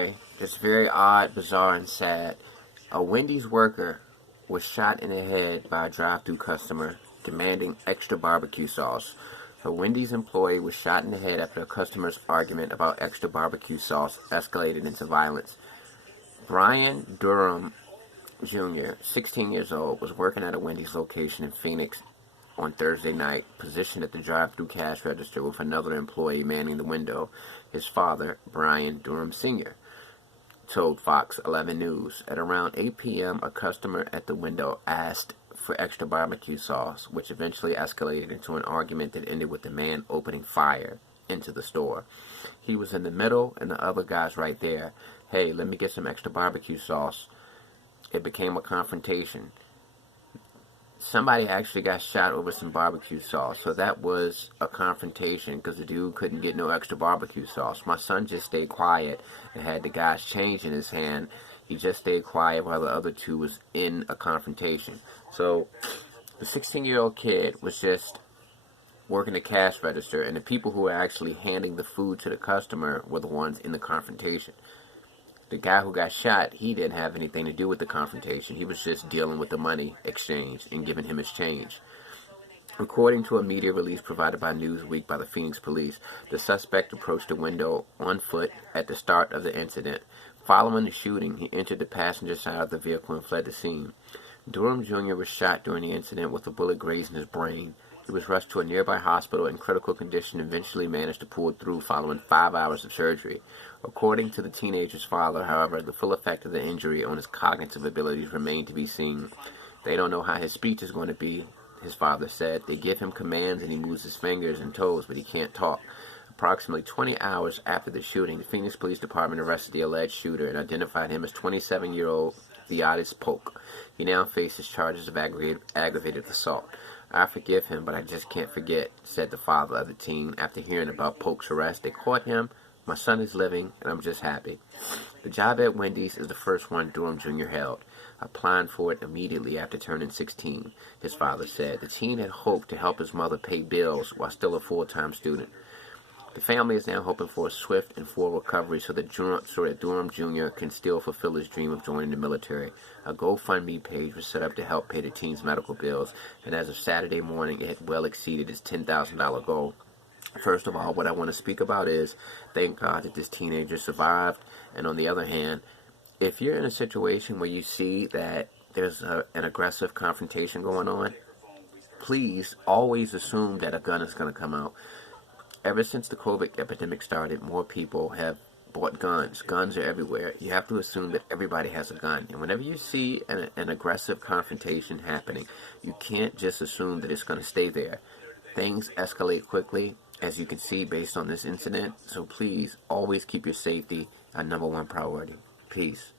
story. It's very odd, bizarre, and sad. A Wendy's worker was shot in the head by a drive-thru customer demanding extra barbecue sauce. A Wendy's employee was shot in the head after a customer's argument about extra barbecue sauce escalated into violence. Brian Durham Jr., 16 years old, was working at a Wendy's location in Phoenix on Thursday night, positioned at the drive-thru cash register with another employee manning the window. His father, Brian Durham Sr., told Fox 11 News. At around 8 p.m., a customer at the window asked for extra barbecue sauce, which eventually escalated into an argument that ended with the man opening fire into the store. He was in the middle, and the other guy's right there. Hey, let me get some extra barbecue sauce. It became a confrontation. Somebody actually got shot over some barbecue sauce, so that was a confrontation because the dude couldn't get no extra barbecue sauce. My son just stayed quiet and had the guy's change in his hand. He just stayed quiet while the other two was in a confrontation. So the 16-year-old kid was just working the cash register, and the people who were actually handing the food to the customer were the ones in the confrontation. The guy who got shot, he didn't have anything to do with the confrontation. He was just dealing with the money exchange and giving him his change. According to a media release provided by Newsweek by the Phoenix police, the suspect approached the window on foot at the start of the incident. Following the shooting, he entered the passenger side of the vehicle and fled the scene. Durham Jr. was shot during the incident with a bullet grazing his brain. He was rushed to a nearby hospital in critical condition and eventually managed to pull through following 5 hours of surgery. According to the teenager's father, however, the full effect of the injury on his cognitive abilities remain to be seen. They don't know how his speech is going to be, his father said. They give him commands and he moves his fingers and toes, but he can't talk. Approximately 20 hours after the shooting, the Phoenix Police Department arrested the alleged shooter and identified him as 27-year-old Theotis Polk. He now faces charges of aggravated assault. I forgive him, but I just can't forget, said the father of the teen after hearing about Polk's arrest. They caught him. My son is living, and I'm just happy. The job at Wendy's is the first one Durham Jr. held, applying for it immediately after turning 16, his father said. The teen had hoped to help his mother pay bills while still a full-time student. The family is now hoping for a swift and full recovery so that Durham Jr. can still fulfill his dream of joining the military. A GoFundMe page was set up to help pay the teen's medical bills, and as of Saturday morning, it had well exceeded its $10,000 goal. First of all, what I want to speak about is, thank God that this teenager survived, and on the other hand, if you're in a situation where you see that there's an aggressive confrontation going on, please always assume that a gun is going to come out. Ever since the COVID epidemic started, more people have bought guns. Guns are everywhere. You have to assume that everybody has a gun. And whenever you see an aggressive confrontation happening, you can't just assume that it's going to stay there. Things escalate quickly, as you can see based on this incident. So please, always keep your safety our #1 priority. Peace.